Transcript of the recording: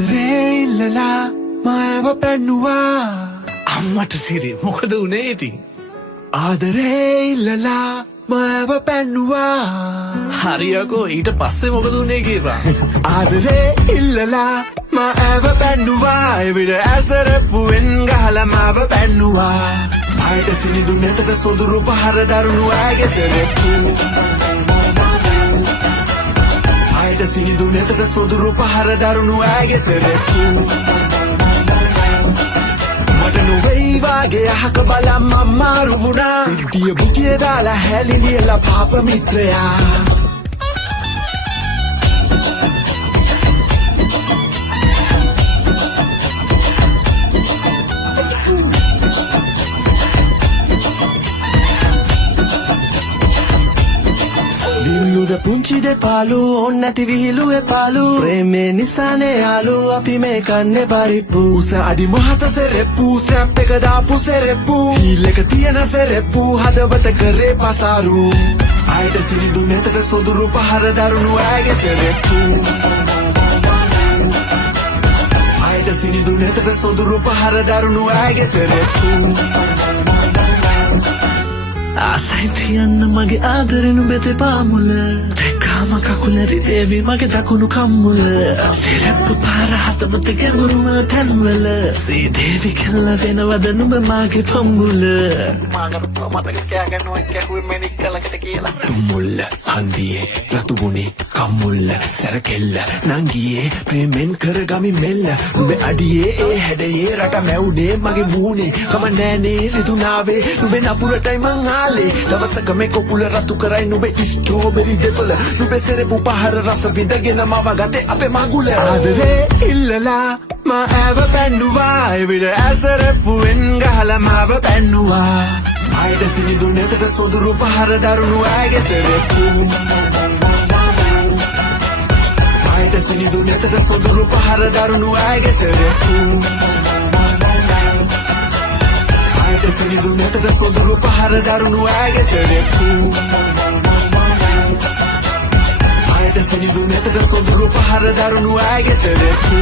ආදරේ ඉල්ලලා මාව පැන්නුවා අම්මට සිරි මොකද උනේ ඉතින් ආදරේ ඉල්ලලා මාව පැන්නුවා හරියකෝ ඊට පස්සේ මොකද උනේ කියපන් ආදරේ ඉල්ලලා මාව පැන්නුවා එවිට ඇසරප්පුවෙන් ගහලා මාව පැන්නුවා පායට සිනිඳු නැතට සොදුරු පහර දරුණු ඇගේ සෙරෙප්පු පායට සිනිඳු නැතට සොදුරු පහර දරුණු ඇගේ සෙරෙප්පු නොවෙයි වාගේ අහක බලම් අම්මාරු වුණා සිද්ධිය බුතිය දාලා හැලිලියලා පාප මිත්‍රයා විල්ලුද පුංචි දෙපාලු ඕන්නැති විහිළු එපාලු ප්‍රේමේ නිසානේ යාලු අපි මේ කන්නේ පරිප්පු උස අඩි මොහත සෙරෙප්පු ස්ටැම්ප් එක දාපු සෙරෙප්පු හීල් එක තියෙන සෙරෙප්පු හදවත කරේ පසාරු ආයට සිනිඳු නැතට සොදුරු පහර දරුණු ඇගේ සෙරෙප්පු ආයට සිනිඳු නැතට සොදුරු පහර දරුණු ඇගේ සෙරෙප්පු ආසයි තියන්න මගේ ආදරෙන බෙතේ පාමුල දැක්කාම කකුල රිදේවි මගේ දකුණු කම්මුල සිරප්පු පාර හතවත ගැඹුරුම තැන්වල සීදේවි කෙල්ල වෙනවද නුඹ මාගේ පම්මුල මාකට මතක කෑගන්නවා කැහුවේ මැනික් කලකට කියලා තුම්මුල්ල හන්දියේ රතුගුණේ කම්මුල්ල සැරකෙල්ල නංගියේ ප්‍රේමෙන් කරගමි මෙල්ල නුඹ අඩියේ ඒ හැඩයේ රට මැවුනේ මගේ මූණේ කම නෑනේ රිදුනාවේ නුඹ නපුරටයි මං දවසක මේ කොකුල රතු කරයි නුඹේ ස්ට්‍රෝබෙරි දෙතොල නුඹේ සෙරෙප්පු පහර රස විඳගෙන මව ගතේ අපේ මගුල ආදරේ ඉල්ලලා මාව පැන්නුවා එවිට ඇසරප්පුවෙන් ගහලා මාව පැන්නුවා ආයට සිනිඳු නැතට සොදුරු පහර දරුණු ඇගේ සෙරෙප්පු ආයට සිනිඳු නැතට සොදුරු පහර දරුණු ඇගේ සෙරෙප්පු සිනිඳු නැතට සොදුරු පහර දරුණු ඇගේ සෙරෙප්පු ආයට සිනිඳු නැතට සොදුරු පහර දරුණු ඇගේ සෙරෙප්පු